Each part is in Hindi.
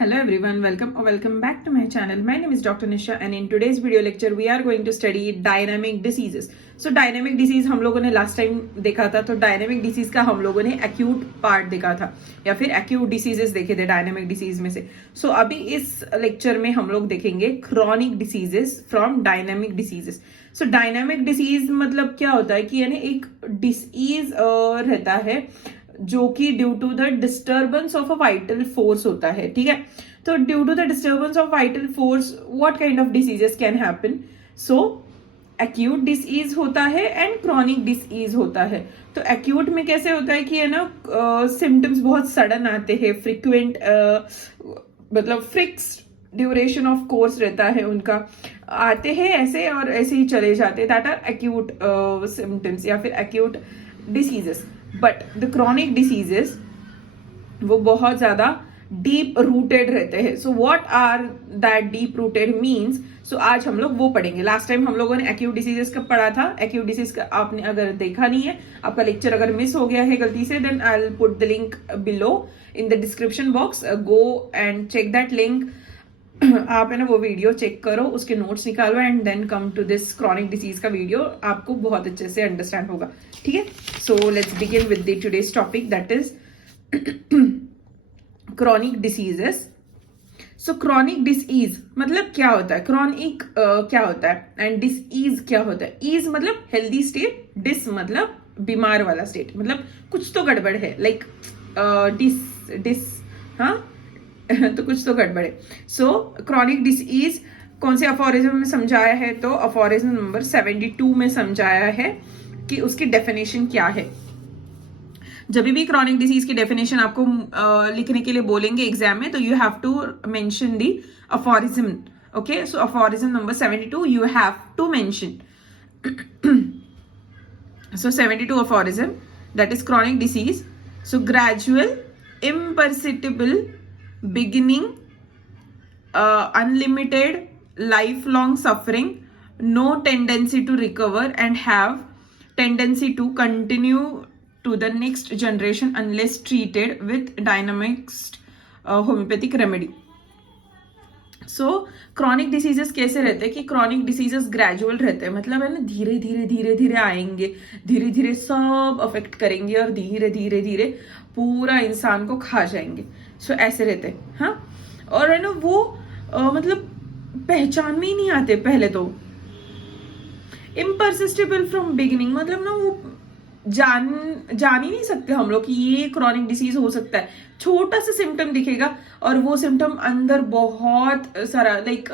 Hello everyone, welcome or welcome back to my channel. My name is Dr. Nisha and in today's video lecture we are going to study dynamic diseases. So dynamic disease हम लोगों ने last time देखा था, तो dynamic disease का हम लोगों ने acute part देखा था या फिर acute diseases देखे थे dynamic disease में से. So अभी इस lecture में हम लोग देखेंगे chronic diseases from dynamic diseases. So dynamic disease मतलब क्या होता है कि यानी एक disease रहता है जो कि due to the disturbance of a vital force होता है. ठीक है, तो due to the disturbance of vital force what kind of diseases can happen. So acute disease होता है एंड क्रॉनिक डिसीज होता है. तो एक्यूट में कैसे होता है कि है ना सिम्टम्स बहुत सडन आते हैं, फ्रिक्वेंट मतलब फिक्स्ड ड्यूरेशन ऑफ कोर्स रहता है उनका, आते हैं ऐसे और ऐसे ही चले जाते हैं. दैट आर एक्यूट सिम्टम्स या फिर acute diseases. But the chronic diseases वो बहुत ज्यादा डीप रूटेड रहते हैं. So what are that deep rooted means. So आज हम लोग वो पढ़ेंगे. लास्ट टाइम हम लोगों ने एक्यूट डिसीजेस का पढ़ा था. एक्यूट डिसीज का आपने अगर देखा नहीं है, आपका लेक्चर अगर मिस हो गया है गलती से, then I will put the link below in the description box. Go and check that link. आप है ना वो वीडियो चेक करो, उसके नोट्स निकालो and then come to this chronic disease का वीडियो. आपको बहुत अच्छे से अंडरस्टैंड होगा. ठीक है, so let's begin with the today's topic that is chronic diseases. So chronic disease मतलब क्या होता है, क्रॉनिक क्या होता है एंड डिसीज क्या होता है. ईज मतलब हेल्दी स्टेट, डिस मतलब बीमार वाला स्टेट, मतलब कुछ तो गड़बड़ है, लाइक डिस हाँ तो कुछ तो गड़बड़ है. सो क्रॉनिक डिसीज कौन से अफोरिज्म में समझाया है, तो अफोरिज्म नंबर 72 में समझाया है कि उसकी डेफिनेशन क्या है. जब भी क्रॉनिक डिसीज की डेफिनेशन आपको लिखने के लिए बोलेंगे एग्जाम में, तो you have to mention the aphorism. Okay, so aphorism number 72 you have to mention. So 72 aphorism that is chronic disease. So gradual imperceptible beginning, unlimited lifelong suffering, no tendency to recover and have tendency to continue to the next generation unless treated with dynamic homeopathic remedy. So chronic diseases कैसे रहते हैं कि क्रॉनिक डिसीजेस ग्रेजुअल रहते हैं, मतलब है ना धीरे धीरे धीरे धीरे आएंगे, धीरे धीरे सब अफेक्ट करेंगे और धीरे धीरे धीरे पूरा इंसान को खा जाएंगे. सो ऐसे रहते हैं. हाँ, और है ना वो मतलब पहचान में ही नहीं आते पहले तो. इम्परसिस्टेबल फ्रॉम बिगिनिंग मतलब ना वो जान ही नहीं सकते हम लोग कि ये क्रॉनिक डिसीज हो सकता है. छोटा सा सिम्टम दिखेगा और वो सिम्टम अंदर बहुत सारा, लाइक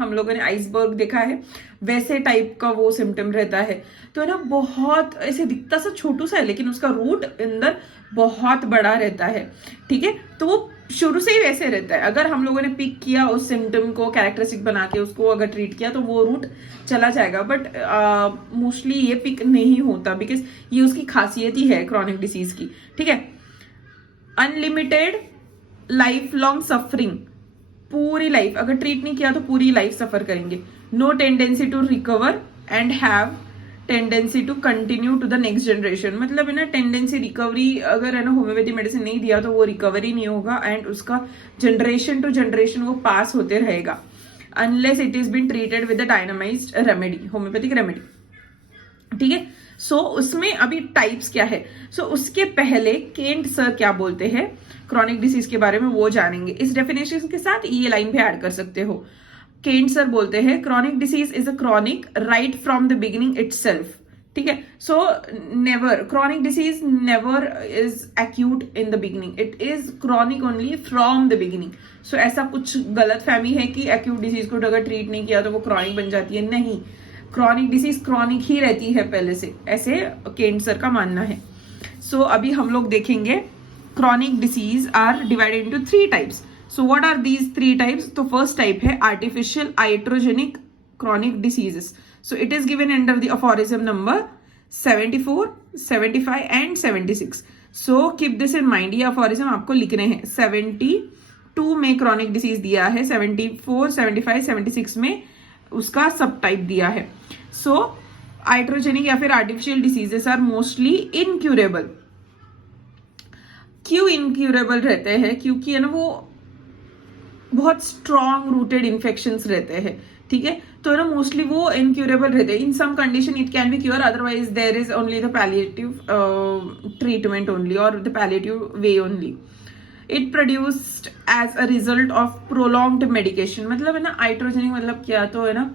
हम लोगों ने आइसबर्ग देखा है वैसे टाइप का वो सिम्टम रहता है. तो है ना बहुत ऐसे दिखता सा छोटू सा है, लेकिन उसका रूट अंदर बहुत बड़ा रहता है. ठीक है, तो वो शुरू से ही वैसे रहता है. अगर हम लोगों ने पिक किया उस सिम्टम को, कैरेक्टरिस्टिक बना के उसको अगर ट्रीट किया तो वो रूट चला जाएगा. बट मोस्टली ये पिक नहीं होता, बिकॉज ये उसकी खासियत ही है क्रॉनिक डिसीज की. ठीक है, अनलिमिटेड लाइफ लॉन्ग सफरिंग, पूरी लाइफ अगर ट्रीट नहीं किया तो पूरी लाइफ सफर करेंगे. No tendency to recover and have tendency to continue to the next generation, मतलब है ना टेंडेंसी रिकवरी, अगर है ना होम्योपैथी मेडिसिन नहीं दिया तो वो रिकवरी नहीं होगा एंड उसका जनरेशन टू जनरेशन वो पास होते रहेगा unless it is been treated with the dynamised remedy, homeopathic remedy. ठीक है, सो उसमें अभी टाइप्स क्या है. सो उसके पहले केंट सर क्या बोलते हैं क्रॉनिक डिसीज के बारे में वो जानेंगे. इस डेफिनेशन के साथ ये लाइन भी ऐड कर सकते हो. केंट सर बोलते हैं chronic disease is a chronic right from the beginning itself. ठीक है, so never chronic disease never is acute in the beginning, it is chronic only from the beginning. So ऐसा कुछ गलत फहमी है कि एक्यूट डिसीज को अगर ट्रीट नहीं किया तो वो क्रॉनिक बन जाती है. नहीं, क्रॉनिक डिसीज क्रॉनिक ही रहती है पहले से, ऐसे केंट सर का मानना है. सो अभी हम लोग देखेंगे chronic disease are divided into 3 types. So what are these 3 types. तो फर्स्ट टाइप है artificial iatrogenic chronic diseases. So it is given under the aphorism number 74, 75 and 76. So keep this in mind, ये अफोरिज्म आपको लिखने हैं. 72 में क्रॉनिक डिसीज दिया है, 74, 75, 76 में उसका सब टाइप दिया है. सो आइट्रोजेनिक या फिर artificial diseases are mostly incurable. क्यों इनक्यूरेबल रहते हैं, क्योंकि है ना वो बहुत स्ट्रॉन्ग रूटेड इन्फेक्शंस रहते हैं, ठीक है, तो ना मोस्टली वो इनक्यूरेबल रहते हैं. In some condition it can be cure, otherwise there is only the palliative treatment only और the palliative way only. It produced as a result of prolonged medication. मतलब है ना आइट्रोजेनिक मतलब क्या, तो है ना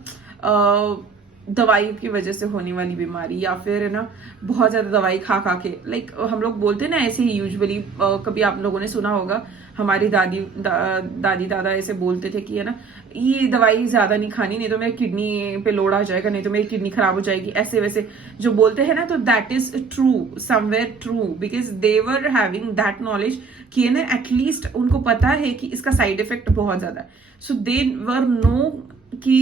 दवाई की वजह से होने वाली बीमारी, या फिर है ना बहुत ज्यादा दवाई खा खा के, लाइक हम लोग बोलते हैं ना ऐसे ही यूजुअली, कभी आप लोगों ने सुना होगा हमारी दादी दादा ऐसे बोलते थे कि है ना ये दवाई ज्यादा नहीं खानी, नहीं तो मेरी किडनी पे लोड आ जाएगा, नहीं तो मेरी किडनी खराब हो जाएगी, ऐसे वैसे जो बोलते हैं ना. तो that is true, somewhere true, because they were having that knowledge कि है ना एटलीस्ट उनको पता है कि इसका साइड इफेक्ट बहुत ज्यादा है. सो दे वर नो कि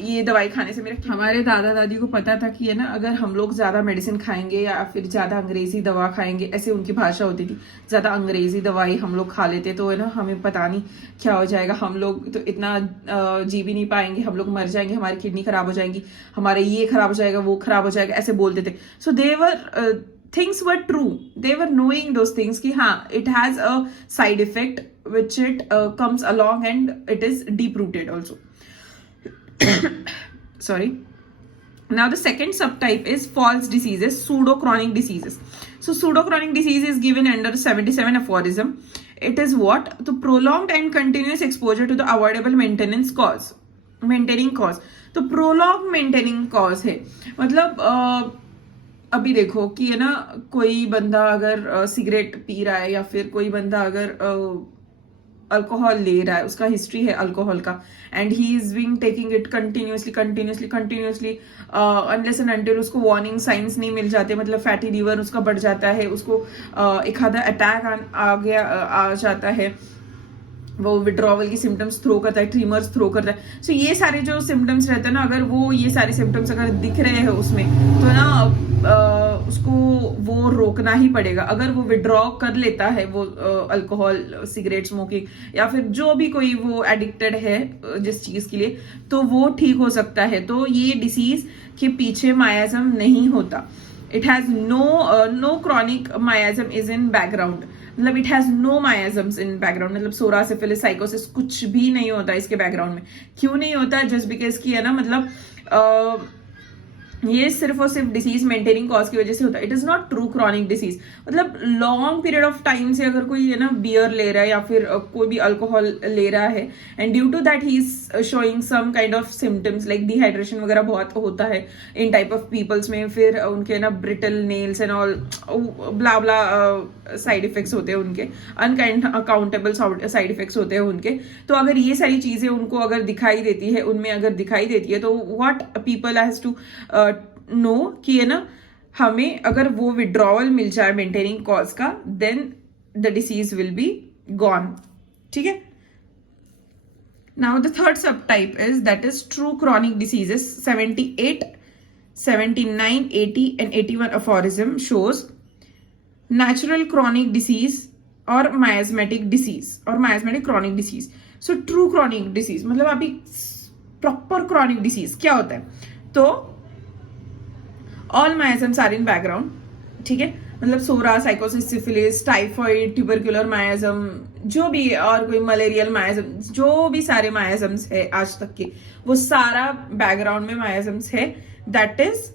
ये दवाई खाने से मेरे, हमारे दादा दादी को पता था कि है ना अगर हम लोग ज्यादा मेडिसिन खाएंगे या फिर ज्यादा अंग्रेजी दवा खाएंगे, ऐसे उनकी भाषा होती थी, ज्यादा अंग्रेजी दवाई हम लोग खा लेते तो है ना हमें पता नहीं क्या हो जाएगा, हम लोग तो इतना जी भी नहीं पाएंगे, हम लोग मर जाएंगे, हमारी किडनी खराब हो जाएंगी, हमारे ये खराब हो जाएगा, वो खराब हो जाएगा, ऐसे बोलते थे. सो देवर things were true, they were knowing those things कि हाँ it has a side effect which it comes along and it is deep rooted also. Sorry. Now the second subtype is false diseases, pseudo-chronic diseases. So pseudo-chronic disease is given under 77 aphorism. It is what? The prolonged and continuous exposure to the avoidable maintaining cause. तो prolonged maintaining cause है, मतलब अभी देखो कि है ना कोई बंदा अगर सिगरेट पी रहा है या फिर कोई बंदा अगर अल्कोहल ले रहा है, उसका हिस्ट्री है अल्कोहल का, and he is being taking it continuously unless and until उसको वार्निंग साइंस नहीं मिल जाते, मतलब फैटी लीवर उसका बढ़ जाता है, उसको एक आधा अटैक आ जाता है, वो विड्रॉवल की सिम्टम्स थ्रो करता है, ट्रीमर्स थ्रो करता है. सो ये सारे जो सिम्टम्स रहते हैं ना, अगर वो ये सारे सिम्टम्स अगर दिख रहे हैं उसमें, तो ना उसको वो रोकना ही पड़ेगा. अगर वो विड्रॉ कर लेता है वो अल्कोहल, सिगरेट स्मोकिंग या फिर जो भी कोई वो एडिक्टेड है जिस चीज के लिए, तो वो ठीक हो सकता है. तो ये डिसीज के पीछे मायाजम नहीं होता. It has no chronic miasm is in background, मतलब it has no miasms in background, मतलब सोरा, सिफिलिस, साइकोसिस कुछ भी नहीं होता इसके बैकग्राउंड में. क्यों नहीं होता? जस्ट बिकॉज की है ना मतलब ये सिर्फ और सिर्फ डिसीज मेंटेनिंग कॉज की वजह से होता है. It is not true chronic disease. मतलब लॉन्ग पीरियड ऑफ टाइम से अगर कोई है ना बियर ले रहा है या फिर कोई भी अल्कोहल ले रहा है, and due to that he is showing some kind of symptoms like dehydration वगैरह बहुत होता है इन टाइप ऑफ पीपल्स में, फिर उनके ना brittle nails and all blah blah side effects होते हैं उनके, अनकाउंटेबल साइड इफेक्ट्स होते हैं उनके. तो अगर ये सारी चीजें उनको अगर दिखाई देती है, उनमें अगर दिखाई देती है, तो what people has to know कि है ना हमें अगर वो विड्रॉवल मिल जाए मेंटेनिंग कॉज का, then the disease will be gone. ठीक है. Now the third sub type is that is true chronic diseases. 78, 79, 80 and 81 aphorism shows natural chronic disease और miasmatic disease और miasmatic chronic disease. So true chronic disease मतलब अभी proper chronic disease क्या होता है? तो ऑल मायाजम्स आर इन बैकग्राउंड. ठीक है, मतलब सोरा, साइकोसिस, सिफिलिस, टाइफॉइड, ट्यूबरकुलर मायाजम, जो भी और कोई मलेरियल मायाजम, जो भी सारे मायाजम्स है आज तक के, वो सारा बैकग्राउंड में मायाजम्स है. That is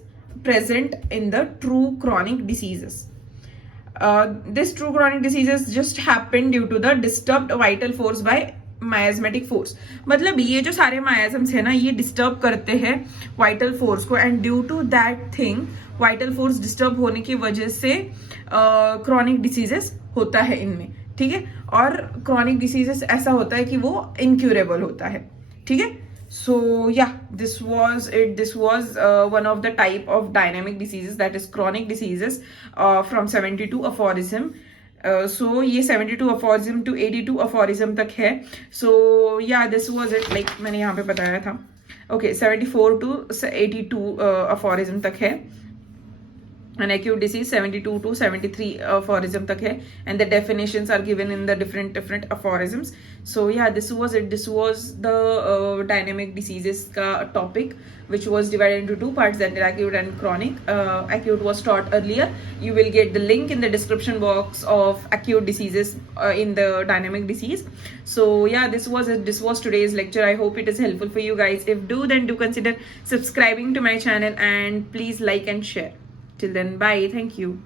present in the true chronic diseases. This true chronic diseases just happen due to the disturbed vital force by miasmatic force. मतलब ये जो सारे मायाजम्स है ना, ये डिस्टर्ब करते हैं वाइटल फोर्स को, and due to that thing vital force disturb होने की वजह से क्रॉनिक डिसीजेस होता है इनमें. ठीक है, और क्रॉनिक डिसीजेस ऐसा होता है कि वो इनक्यूरेबल होता है. ठीक है. So yeah, this was it. This was one of the type of dynamic diseases, that is chronic diseases, from 72 aphorism. So ये 72 aphorism to 82 aphorism तक है. So yeah, this was it. Like मैंने यहाँ पे बताया था. Okay, 74 to 82 aphorism तक है. and acute disease 72 to 73 aphorism tak hai, and the definitions are given in the different aphorisms. So yeah, this was it. This was the dynamic diseases ka topic, which was divided into two parts, that is acute and chronic. Acute was taught earlier. You will get the link in the description box of acute diseases in the dynamic disease. So yeah, this was it. This was today's lecture. I hope it is helpful for you guys. If do, then do consider subscribing to my channel, and please like and share. Till then, bye. Thank you.